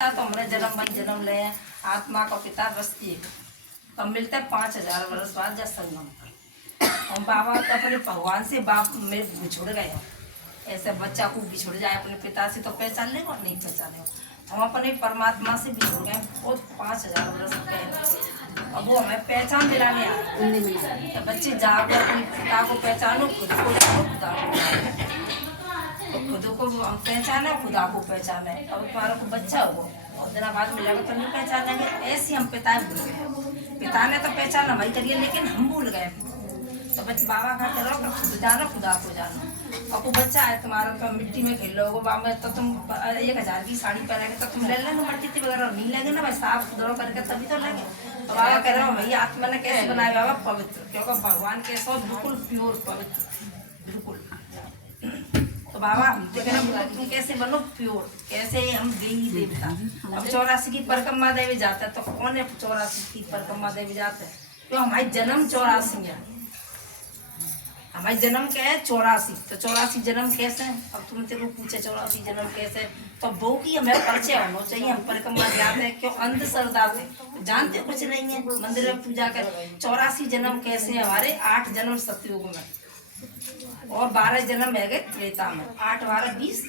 तो हमने जन्म ले आत्मा का पिता बस्ती अब मिलते 5000 वर्ष बाद जब संगम पर हम बाबा तो अपने भगवान से बाप में बिछुड़ गए। ऐसे बच्चा को बिछुड़ जाए अपने पिता से तो पहचान लेगा और नहीं पहचानेगा। हम अपने परमात्मा से बिछुड़ गए वो 5000 वर्ष पहले। अब वो हमें पहचान दिलाने आए तो बच्चे जाकर अपने पिता को पहचानो, खुद को जानो, खुदा को खुद को हम पहचाने, खुदा को पहचाने। अब तुम्हारा को बच्चा हो और दिना बाद में लगा तो नहीं पहचानेंगे। ऐसे हम पिता भूल गए। पिता ने तो पहचाना हमारी करिए लेकिन हम भूल गए। तो बच्चे बाबा कहते रहो तो खुद जानो, खुदा को जानो। अब वो बच्चा है तुम्हारा तो मिट्टी में खेल लो बाबा तो तुम 1000 की साड़ी पहनेंगे तो तुम ले लेना मट्टी वगैरह नहीं लगे ना भाई, साफ सुथरा करके तभी तो लगे। तो बाबा कह रहे हो भैया आत्मा ने कैसे बनाया बाबा? पवित्र, क्योंकि भगवान के सब बिल्कुल प्योर पवित्र बिल्कुल। तो बाबा हम तो कह रहे तुम कैसे बनो प्योर, कैसे हम देवी देवता। अब 84 की परिक्रमा देवी जाता है तो कौन है 84 की परिक्रमा देवी जाता है? क्यों हमारी जन्म 84 है। हमारी जन्म क्या है 84। तो 84 जन्म कैसे है? अब तुम तेरे को पूछे 84 जन्म कैसे, तो वो की हमें परिचय होना चाहिए। हम परिक्रमा जाते हैं क्यों अंधश्रद्धा से जानते कुछ नहीं है, मंदिर में पूजा कर। 84 जन्म कैसे है हमारे? 8 जन्म सतयुग में और 12 जन्म है गए त्रेता में। 8 12 20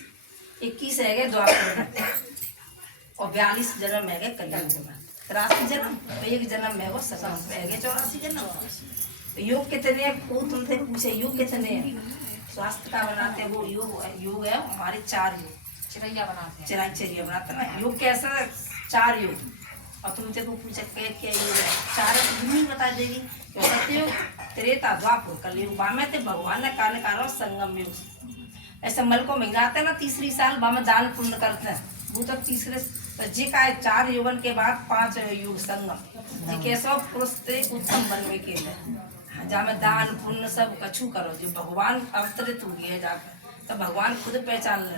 21 है गए द्वापर में और 42 जन्म है गए कलयुग में। 83 जन्म तो 1 जन्म है वो सतयुग में है गए 84 जन्म। योग कितने हैं? वो तुमसे पूछे योग कितने हैं? स्वास्थ्य का बनाते हैं वो योग है हमारे 4 योग। चिड़ैया बनाते हैं, चिड़ैया बनाते हैं ना। योग कैसा? 4 योग। और तुमसे को पूछे क्या योग है? 4 नहीं बता देगी। सतयुग त्रेता द्वापर कलयुग बामे थे भगवान ने काले कारो संगम युग। ऐसे मल को महीना आते हैं ना, तीसरी साल बामे दान पुण्य करते हैं वो तो तीसरे जी का 4 युगन के बाद 5 युग संगम जी कैसो पुरुष से उत्तम बनने के लिए जहाँ में दान पुण्य सब कछु करो जो भगवान अवतरित हुई है जाकर तो भगवान खुद पहचान ले।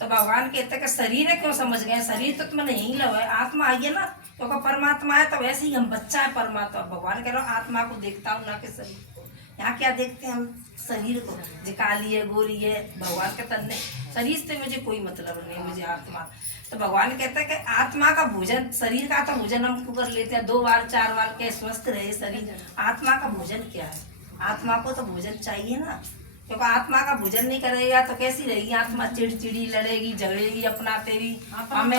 तो भगवान कहते हैं कि शरीर है क्यों समझ गए? शरीर तो तुम्हें नहीं लो है, आत्मा आई है ना, क्योंकि तो परमात्मा है। तो वैसे ही हम बच्चा है परमात्मा। भगवान कह रहे हो आत्मा को देखता हूँ ना कि शरीर को। यहाँ क्या देखते हैं हम? शरीर को, जो काली है गोरी है। भगवान के तन्ने शरीर से मुझे कोई मतलब नहीं, मुझे आत्मा। तो भगवान कहता है कि आत्मा का भोजन, शरीर का तो भोजन हम कर लेते हैं 2 बार 4 बार के स्वस्थ रहे शरीर। आत्मा का भोजन क्या है? आत्मा को तो भोजन चाहिए ना, क्योंकि आत्मा का भोजन नहीं करेगा तो कैसी रहेगी आत्मा? चिड़चिड़ी, लड़ेगी, झगड़ेगी अपना तेरी हमें।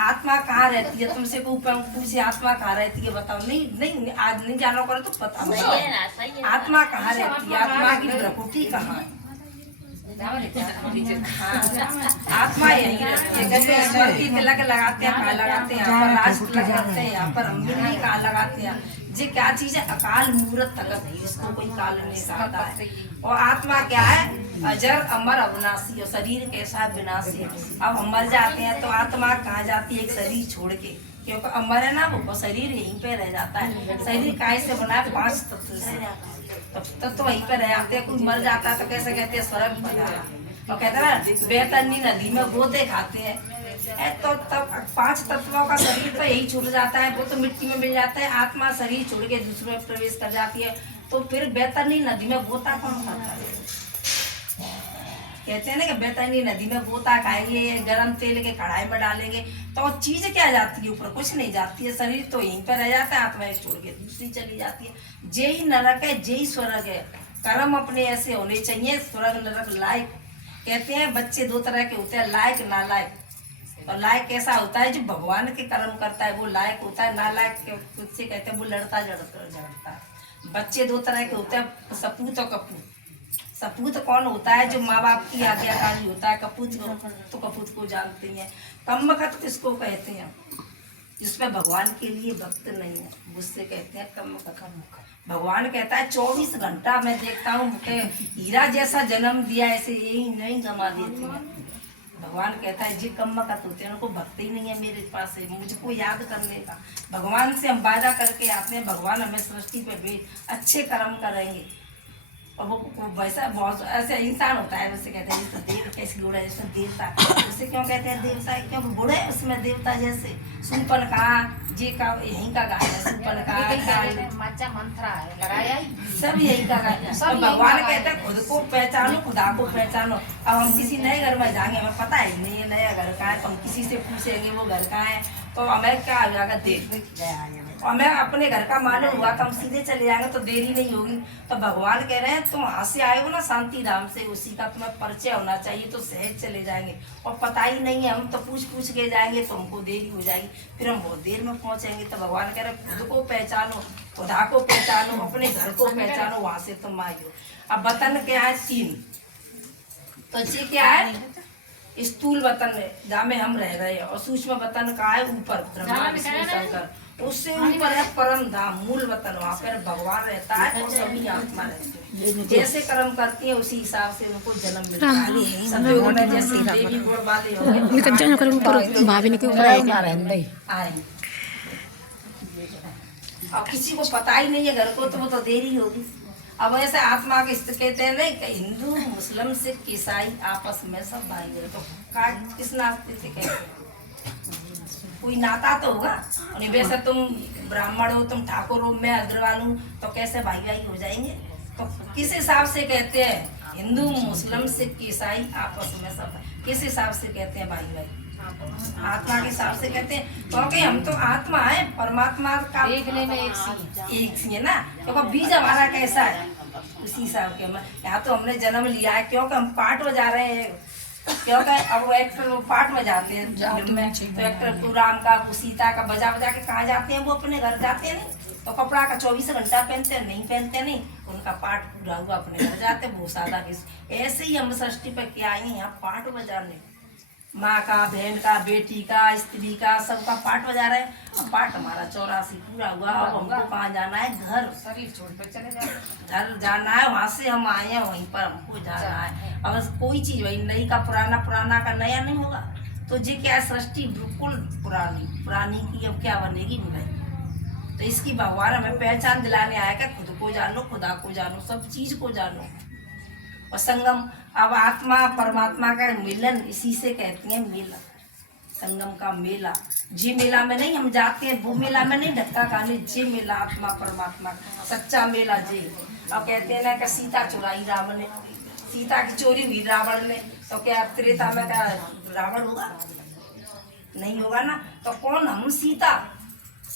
आत्मा कहाँ रहती है? तुमसे पूछे आत्मा कहाँ रहती है बताओ? नहीं आज नहीं जानो करो तो पता आत्मा कहाँ रहती है। आत्मा की प्रकृति कहाँ है? आत्मा यही रहती है। ईश्वर की तिलक लगाते हैं, कहाँ लगाते हैं? यहाँ पर राष्ट्र लगाते हैं, यहाँ पर हम भी कहाँ लगाते हैं? जी क्या चीज है? अकाल मूर्त तकत है, इसको कोई काल नहीं सकता है। और आत्मा क्या है? अजर अमर अविनाशी। और शरीर कैसा है? विनाशी। अब हम मर जाते हैं तो आत्मा कहाँ जाती है? एक शरीर छोड़ के, क्योंकि अमर है ना वो शरीर यहीं पे रह जाता है। शरीर काय से बना है? 5 तत्व से। तो वहीं पे रह जाते हैं। कोई मर जाता है तो कैसे कहते हैं? स्वर्ग पधारा। तो कहते हैं ना बेतरनी नदी में गोते खाते हैं। तो तब 5 तत्वों का शरीर तो यही छूट जाता है, वो तो मिट्टी में मिल जाता है। आत्मा शरीर छोड़ के दूसरे में प्रवेश कर जाती है। तो फिर बेतरनी नदी में गोता कौन खाता है? कहते हैं ना कि बेतरनी नदी में गोता खाएंगे, गरम तेल के कढ़ाई में डालेंगे तो चीज क्या जाती है? ऊपर कुछ नहीं जाती है। शरीर तो यहीं पर रह जाता है, आत्मा एक छोड़ के दूसरी चली जाती है। जेही नरक है जेही स्वर्ग है। कर्म अपने ऐसे होने चाहिए स्वर्ग नरक लायक। कहते हैं बच्चे 2 तरह के होते हैं, लायक नालायक। और लायक कैसा होता है? जो भगवान के कर्म करता है वो लायक होता है। नालायक खुद से कहते हैं वो लड़ता झगड़ता है। बच्चे 2 तरह के होते हैं, सपूत और कपूत। सपूत कौन होता है? जो माँ बाप की आज्ञाकारी होता है। कपूत तो कपूत को जानते हैं। कम्मकत किसको कहते हैं? जिसमें भगवान के लिए भक्त नहीं है, मुझसे कहते हैं कम्मकत। भगवान कहता है 24 घंटा मैं देखता हूँ मुझे हीरा जैसा जन्म दिया ऐसे यही नहीं जमा देते हैं। भगवान कहता है जी कम्मकत होते हैं, उनको भक्ति ही नहीं है मेरे पास से मुझको याद करने का। भगवान से हम वादा करके आते हैं, भगवान हमें सृष्टि पे भी अच्छे कर्म करेंगे और वो वैसा बहुत ऐसे इंसान होता है, उससे कहते हैं तो देव कैसी गुड़ है जिसमें देवता, उससे क्यों कहते हैं देवता, क्यों गुड़ है उसमें देवता, जैसे सुनपन का जी का यहीं का गाय है, सुनपन का मच्चा मंत्रा है लगाया सब यही का गाय है। और भगवान कहते हैं खुद को पहचानो, खुदा को पहचानो। अब हम किसी नए घर में जाएंगे, हमें पता है नहीं ये नया घर का है, तो हम किसी से पूछेंगे वो घर का है, तो हमें क्या हो जाएगा, देख और हमें अपने घर का मालूम हुआ तो हम सीधे चले जाएंगे, तो देरी नहीं होगी। तो भगवान कह रहे हैं तुम वहां से आए हो ना शांति धाम से, उसी का तुम्हें परिचय होना चाहिए, तो सहज चले जाएंगे। और पता ही नहीं है, हम तो पूछ पूछ के जाएंगे तो हमको देरी हो जाएगी, फिर हम बहुत देर में पहुंचेंगे। तो भगवान कह रहे खुद को पहचानो, खुदा को पहचानो, अपने घर को पहचानो, वहां से तुम आई हो। अब वतन क्या है, 3। तो ये क्या है, स्थूल वतन जहाँ में हम रह रहे हैं, और सूक्ष्म वतन का है ऊपर ब्रह्मा विष्णु शंकर, उससे ऊपर है परम धाम मूल वतन, वहाँ पर भगवान रहता है और सभी आत्मा रहती है। जैसे कर्म करती है उसी हिसाब से उनको जन्म मिलता है। सतयुग में जैसे देवी गुण वाले हो आए, और किसी को पता ही नहीं है घर को, तो वो तो देरी होगी। अब ऐसे आत्मा के कहते हैं नहीं कि हिंदू मुस्लिम सिख ईसाई आपस में सब भाई बहन, तो किस नाते से कहते हैं, कोई नाता तो होगा। और वैसे तुम ब्राह्मण हो, तुम ठाकुर हो, मैं अग्रवाल हूँ, तो कैसे भाई भाई हो जाएंगे। तो किस हिसाब से कहते हैं हिंदू मुस्लिम सिख ईसाई आपस में सब, किस हिसाब से कहते हैं भाई भाई, आत्मा के हिसाब से कहते हैं, क्योंकि हम तो आत्मा है, परमात्मा का एक सी है ना। क्योंकि बीज हमारा कैसा है उसी हिसाब के, यहाँ तो हमने जन्म लिया है, क्योंकि हम पाठ में जा रहे हैं, क्योंकि अब वो एक्टर वो पाठ में जाते हैं फिल्म में, तो एक्टर को राम का को सीता का बजा बजा के कहाँ जाते हैं, वो अपने घर जाते हैं नहीं, तो कपड़ा का 24 घंटा पहनते हैं, नहीं पहनते नहीं, उनका पाठ पूरा हुआ अपने घर जाते, वो सादा किस। ऐसे ही हम षष्ठी पे क्या आए हैं यहाँ पाठ बजाने, माँ का, बहन का, बेटी का, स्त्री का, सबका पाठ बजा रहे हैं। अब पाठ हमारा 84 पूरा हुआ, अब हमको कहाँ जाना है, घर, शरीर छोड़ कर चले जाए, घर जाना है, वहाँ से हम आए हैं वहीं पर हमको जाना है। अब कोई चीज वही नई का पुराना, पुराना का नया नहीं होगा। तो जी क्या है, सृष्टि बिल्कुल पुरानी, पुरानी की अब क्या बनेगी नहीं। तो इसकी भगवान हमें पहचान दिलाने आया कि खुद को जानो, खुदा को जानो, सब चीज को जानो। और संगम, अब आत्मा परमात्मा का मिलन इसी से कहते हैं मेला, संगम का मेला। जी मेला में नहीं हम जाते हैं, वो मेला में नहीं धक्का खाने, जी मेला आत्मा परमात्मा का सच्चा मेला जी। और कहते हैं ना कि सीता चुराई रावण ने, सीता की चोरी हुई रावण ने, तो क्या त्रेता में क्या रावण होगा, नहीं होगा ना। तो कौन हम सीता,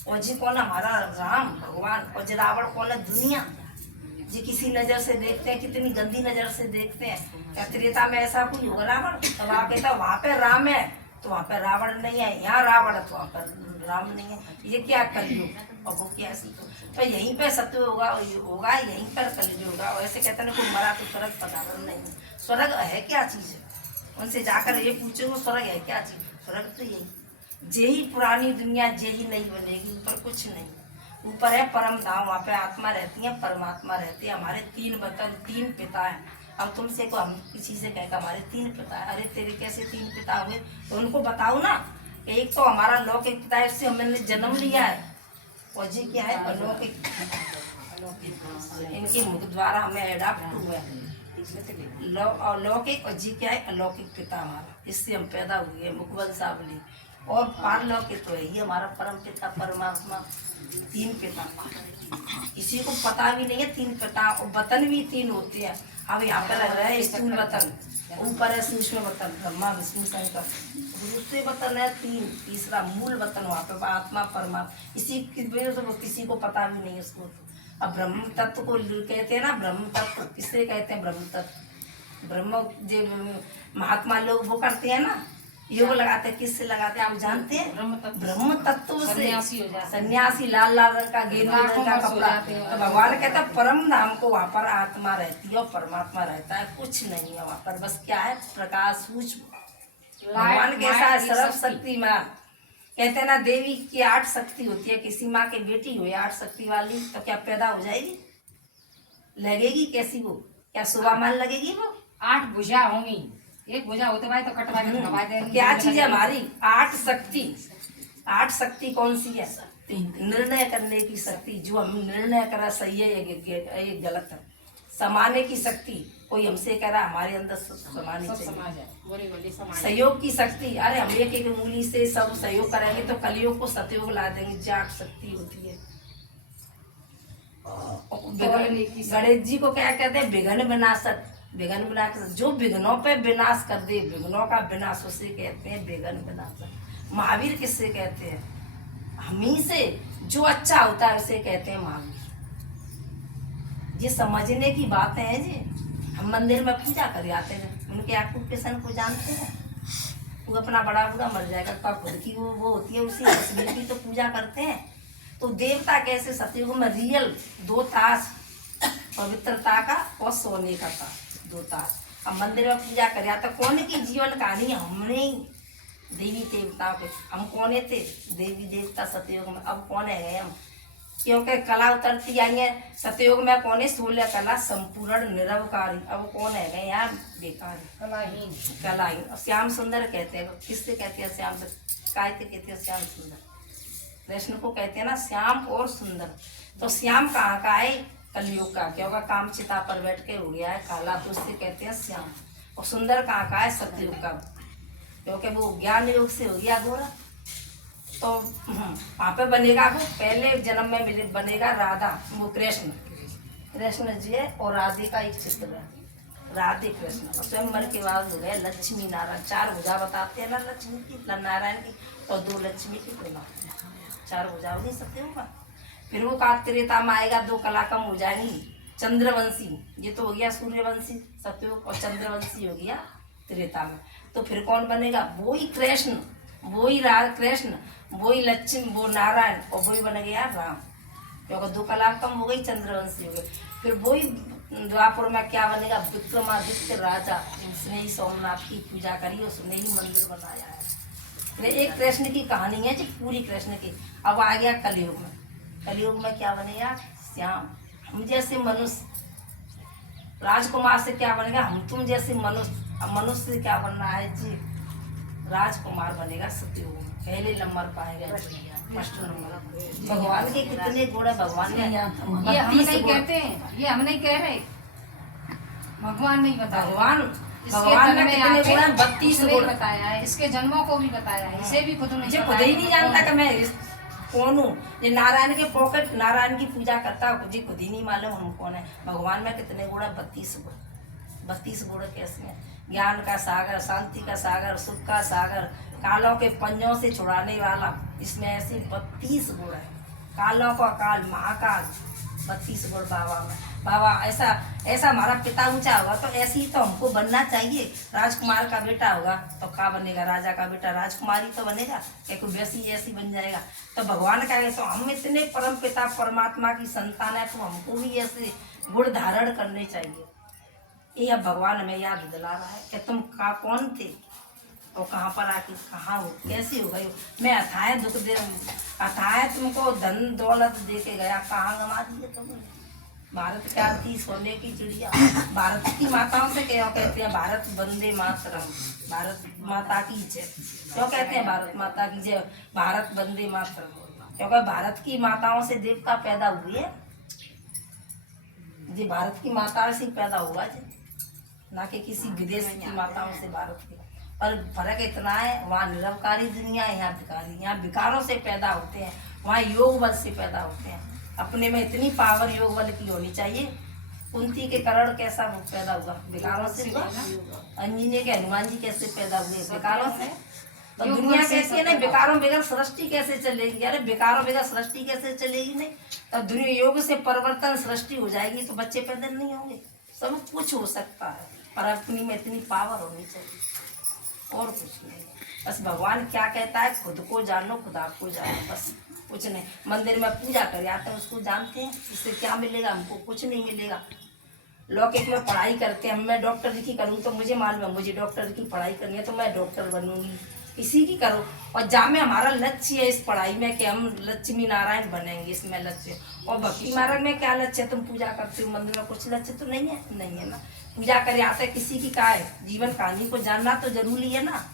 और जी कौन हमारा राम भगवान, और जी रावण कौन है दुनिया, जी किसी नजर से देखते हैं, कितनी गंदी नजर से देखते हैं। क्या त्रेता में ऐसा कोई होगा रावण, तो वहाँ कहता वहाँ पे राम है तो वहाँ पे रावण नहीं है, यहाँ रावण है तो वहाँ पर राम नहीं है। ये क्या कलयुग और वो क्या सीखो, तो यहीं पे सत्य होगा, यहीं पर कलयुग होगा। वैसे कहते हैं कोई मरा तो स्वर्ग पधारण नहीं है, स्वर्ग है क्या चीज है, उनसे जाकर ये पूछो स्वर्ग है क्या चीज, स्वर्ग तो यही पुरानी दुनिया, यही नहीं बनेगी, ऊपर कुछ नहीं। ऊपर है परम धाम, वहाँ पे आत्मा रहती है, परमात्मा रहती है। हमारे 3 वतन, 3 पिता हैं। अब तुमसे को हम किसी से कहकर हमारे 3 पिता है, अरे तेरे कैसे 3 पिता हुए, तो उनको बताओ ना। एक तो हमारा लौकिक पिता है, उससे हमने जन्म लिया है, और जी क्या है अलौकिक, इनके मुख द्वारा हमें एडाप्ट हुए हैं। लौकिक और जी क्या है अलौकिक पिता हमारा, इससे हम पैदा हुए मुखवंशावली। और पारलौकिक तो है ये हमारा परम पिता परमात्मा, 3 पिता, किसी को पता भी नहीं है 3 पिता। और वतन भी 3 होते हैं। अब यहाँ पर रह रहे स्थूल वतन, ऊपर है सूक्ष्म वतन ब्रह्मा विष्णु शंकर, दूसरे वतन है 3, तीसरा मूल वतन वहाँ पे आत्मा परमात्मा। इसी की वजह से वो किसी को पता भी नहीं उसको। अब ब्रह्म तत्व को कहते हैं ना, ब्रह्म तत्व किससे कहते हैं, ब्रह्म तत्व, ब्रह्म जो महात्मा लोग वो करते हैं ना, योग लगाते हैं, किससे लगाते हैं आप जानते हैं, ब्रह्म तत्व से। सन्यासी लाल लाल रंग का गेरुआ रंग का कपड़ा, तो भगवान कहता है परम धाम को वहाँ पर आत्मा रहती है और परमात्मा रहता है, कुछ नहीं है वहाँ पर, बस क्या है प्रकाश सूक्ष्म। भगवान कैसा है सर्वशक्तिमान, कहते हैं ना देवी की 8 शक्ति होती है, किसी माँ की बेटी हुई 8 शक्ति वाली, तो क्या पैदा हो जाएगी, लगेगी कैसी वो, क्या सुबह मान लगेगी वो, 8 भुजा होंगी, एक भुजा होते भाई तो कटवा के दबा देंगे। क्या चीज है हमारी 8 शक्ति, 8 शक्ति कौन सी है, निर्णय करने की शक्ति, जो हम निर्णय करा सही है ये गलत है, समाने की शक्ति, कोई हमसे कह रहा हमारे अंदर समानी सब चाहिए। समाज है, बोली बोली समाज है। सहयोग की शक्ति, अरे हम एक एक उंगली से सब सहयोग करेंगे तो कलयुग को सतयुग ला देंगे, जाट शक्ति होती है। गणेश जी को क्या कहते हैं? विघ्न विनाशक। विघ्न विनाशक, जो विघ्नों पे विनाश कर दे, विघ्नों का विनाश उसे कहते हैं विघ्न विनाशक। महावीर किससे कहते हैं? हमी से जो अच्छा होता है उसे कहते हैं महावीर। ये समझने की बातें हैं जी। हम मंदिर में पूजा कर आते हैं, उनके ऑक्यूपेशन को जानते हैं। वो अपना बड़ा बूढ़ा मर जाएगा, का खुद की वो होती है, उसी तस्वीर की तो पूजा करते हैं। तो देवता कैसे? सतयुग में रियल 2 ताश पवित्रता का और सोने का था, 2 ताश। अब मंदिर में पूजा कर तो कौन की जीवन कहानी? हमने ही देवी देवताओं के। हम कौन थे? देवी देवता सतयुग में। अब कौन है हम? क्योंकि कला उतरती आई है सतयुग में। कौन है? 16 कला संपूर्ण निरवकारी। अब कौन है यार? बेकार कलाहीन। कलाहीन। श्याम सुंदर कहते हैं। किससे कहते हैं श्याम सुंदर? काय से कहते हैं श्याम सुंदर? कृष्ण को कहते हैं ना श्याम और सुंदर। तो श्याम कहाँ का है? कलयुग का। क्योंकि काम चिता पर बैठ के हो गया है काला, तो उससे कहते हैं श्याम। और सुंदर कहाँ का है? सतयुग का, क्योंकि वो ज्ञान योग से हो गया गोरा। तो वहाँ पे बनेगा वो, पहले जन्म में मिले बनेगा राधा, वो कृष्ण। कृष्ण जी है और राधे का एक चित्र है, राधे कृष्ण। और स्वयं मर के बाद हो गए लक्ष्मी नारायण। 4 भुजा बताते हैं ना लक्ष्मी की, नारायण की, और 2 लक्ष्मी की बनाते हैं। 4 भुजा हो नहीं सकते होगा। फिर वो का त्रेता में आएगा, 2 कला कम हो जाएंगी। चंद्रवंशी, ये तो हो गया सूर्यवंशी सतयुग, और चंद्रवंशी हो गया त्रेता में। तो फिर कौन बनेगा? वो ही कृष्ण, वो ही कृष्ण, वो ही लक्ष्मी, वो नारायण, और वो ही बन गया राम। क्योंकि 2 कला कम हो गई, चंद्रवंशी हो गई। फिर वो ही द्वापुर में क्या बनेगा? विक्रमादित्य राजा। उसने ही सोमनाथ की पूजा करी, उसने ही मंदिर बनाया है। तो एक कृष्ण की कहानी है जी, पूरी कृष्ण की। अब आ गया कलयुग में। कलयुग में क्या बनेगा? श्याम। हम जैसे मनुष्य, राजकुमार से क्या बनेगा? हम तुम जैसे मनुष्य। अब मनुष्य से क्या बनना है जी? राजकुमार बनेगा सतयुग में। पहले नंबर पाएगा, फर्स्ट नंबर। भगवान के कितने गुण है? भगवान ने ये हम नहीं कहते हैं, ये हम नहीं कह रहे, भगवान नहीं बताया। भगवान में कितने गुण है? 32 गुण बताया है, इसके जन्मों को भी बताया है, इसे भी खुद मुझे खुद ही नहीं जानता कि मैं कौन हूँ। ये नारायण के पॉकेट, नारायण की पूजा करता है, मुझे खुद ही नहीं मालूम हम कौन है। भगवान में कितने गुण है? 32 गुण। 32 गुण कैसे हैं? ज्ञान का सागर, शांति का सागर, सुख का सागर, कालों के पंजों से छुड़ाने वाला। इसमें ऐसे 32 गुण है। कालों का काल, महाकाल, 32 गुण बाबा में। बाबा ऐसा ऐसा हमारा पिता ऊंचा होगा तो ऐसे ही तो हमको बनना चाहिए। राजकुमार का बेटा होगा तो क्या बनेगा? राजा का बेटा राजकुमारी तो बनेगा, एक वैसी ऐसी बन जाएगा। तो भगवान कहेंगे तो हम इतने परम पिता परमात्मा की संतान है, तो हमको भी ऐसे गुण धारण करने चाहिए। ये अब भगवान हमें याद दिला रहा है कि तुम कौन थे और कहाँ पर आके कहाँ हो, कैसे हो गए हो। मैं अथाह दुख दे, अथाह तुमको धन दौलत दे के गया, कहाँ गंवा दिए तुमने। भारत क्या थी? सोने की चिड़िया। भारत की माताओं से क्या कहते हैं? भारत वंदे मातरम, भारत माता की जय। क्यों कहते हैं भारत माता की जय? भारत वंदे मातरम, क्योंकि भारत की माताओं से देवता पैदा हुए हैं जी। भारत की माताओं से पैदा हुआ जी, ना कि किसी विदेश की माताओं से भारत की। पर फर्क इतना है, वहाँ निरवकारी दुनिया है, यहाँ विकारी। यहाँ विकारों से पैदा होते हैं, वहाँ योग बल से पैदा होते हैं। अपने में इतनी पावर योग बल की होनी चाहिए। कुंती के करण कैसा वो पैदा हुआ? विकारों से हुआ। अंजनी के हनुमान जी कैसे पैदा हुए? विकारों से। तो दुनिया कैसी है ना, विकारों बगैर सृष्टि कैसे चलेगी? अरे विकारों बगैर सृष्टि कैसे चलेगी? नहीं तब दुनिया योग से परिवर्तन सृष्टि हो जाएगी, तो बच्चे पैदा नहीं होंगे। सब कुछ हो सकता है, पर अपनी में इतनी पावर होनी चाहिए, और कुछ नहीं। बस भगवान क्या कहता है? खुद को जानो, खुदा को जानो, बस कुछ नहीं। मंदिर में पूजा कर आते हैं, उसको जानते हैं। इससे क्या मिलेगा? हमको कुछ नहीं मिलेगा। लौकिक में पढ़ाई करते हैं, मैं डॉक्टर की करूँ तो मुझे मालूम है मुझे डॉक्टर की पढ़ाई करनी है तो मैं डॉक्टर बनूंगी, इसी की करो। और जहाँ में हमारा लक्ष्य है इस पढ़ाई में कि हम लक्ष्मी नारायण बनेंगे, इसमें लक्ष्य। और भक्ति मार्ग में क्या लक्ष्य है? तुम पूजा करते हो मंदिर में, कुछ लक्ष्य तो नहीं है? नहीं है ना। पूजा करे आते किसी की का है? जीवन कहानी को जानना तो जरूरी है ना।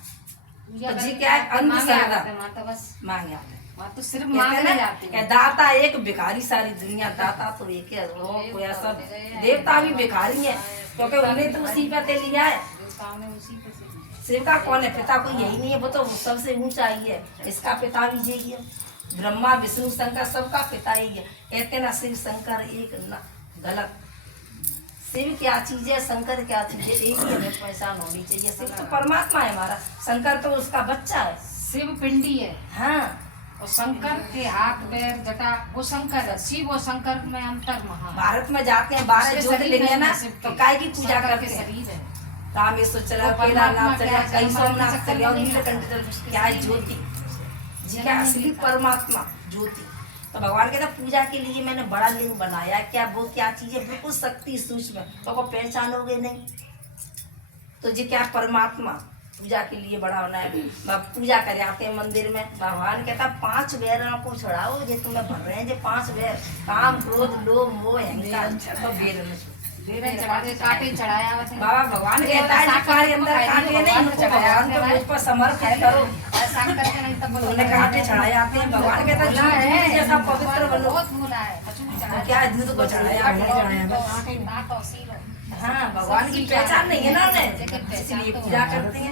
तो जी क्या है? अंधश्रद्धा, बस मांगे आते वहाँ तो सिर्फ कहते मांगने हैं जाती ना, है। दाता एक, भिखारी सारी दुनिया। दाता तो एक है, वो कोई ऐसा देवता भी भिखारी है, क्योंकि उन्होंने तो उसी पे ते लिया है। देवताओं ने उसी पे से सेवका कौन है? पिता कोई यही नहीं है, वो तो सबसे ऊंचा ही है। इसका पिता भी यही है, ब्रह्मा विष्णु शंकर सबका पिता ही है। कहते ना शिव शंकर एक न, गलत। शिव क्या चीज है, शंकर क्या चीज है, एक ही हमें पहचान होनी चाहिए। शिव तो परमात्मा है हमारा, शंकर तो उसका बच्चा है। शिव पिंडी है हाँ, और शंकर के हाथ पैर जटा वो शंकर है। शिव और शंकर में अंतर महा। भारत में जाते हैं 12 ज्योतिर्लिंग है ना, तो काय की पूजा शंकर करते के हैं? शरीर है। रामेश्वर चला, वो केदारनाथ परमात्मा चला, क्या है? कई सोमनाथ चक्कर चले, और नहीं नीलकंठ आता। चले। क्या है? ज्योति जी, क्या असली परमात्मा ज्योति। तो भगवान कहता पूजा के लिए मैंने बड़ा लिंग बनाया। क्या वो क्या चीज है? बिल्कुल शक्ति सूक्ष्म, तो को पहचानोगे नहीं। तो जी क्या परमात्मा पूजा के लिए बड़ा होना है। पूजा करे आते हैं मंदिर में, भगवान कहता 5 बैरों को छुड़ाओ, ये तुम्हें भर रहे हैं। जो 5 बैर, काम क्रोध लोभ मोह अहंकार, तो बैर में बेरे चढ़ाते काटे चढ़ाया हुआ थे। बाबा भगवान कहता है तुम्हारे अंदर कांटे नहीं, उनको भगवान को मुझ पर समर्पित करो। ऐसा करके नहीं तब उन्हें कांटे चढ़ाए आते हैं। भगवान कहता है दूध जैसा पवित्र बनो। बहुत बोला है। कछु भी तो चढ़ाया। क्या है? दूध को चढ़ाया, हमने चढ़ाया। दांत और सील हो। हाँ, भगवान की पहचान नहीं है ना उन्हें, इसलिए पूजा करते हैं।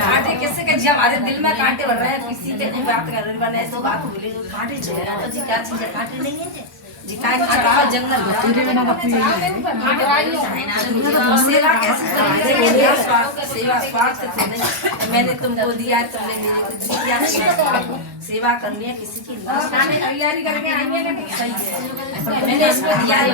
कांटे किससे के जी हमारे दिल में कांटे भर रहे हैं, किसी पे कोई बात कर रही बने तो बात बोले कांटे चढ़ा, तो जी क्या चीज है? कांटे नहीं है जी, काय को चढ़ावा जंगल में। सेवा कैसे करेंगे? सेवा स्वार्थ से नहीं। मैंने तुमको दिया, तुमने मेरे को दिया। सेवा करनी है किसी की, तैयारी करके आएंगे। मैंने इसको दिया है,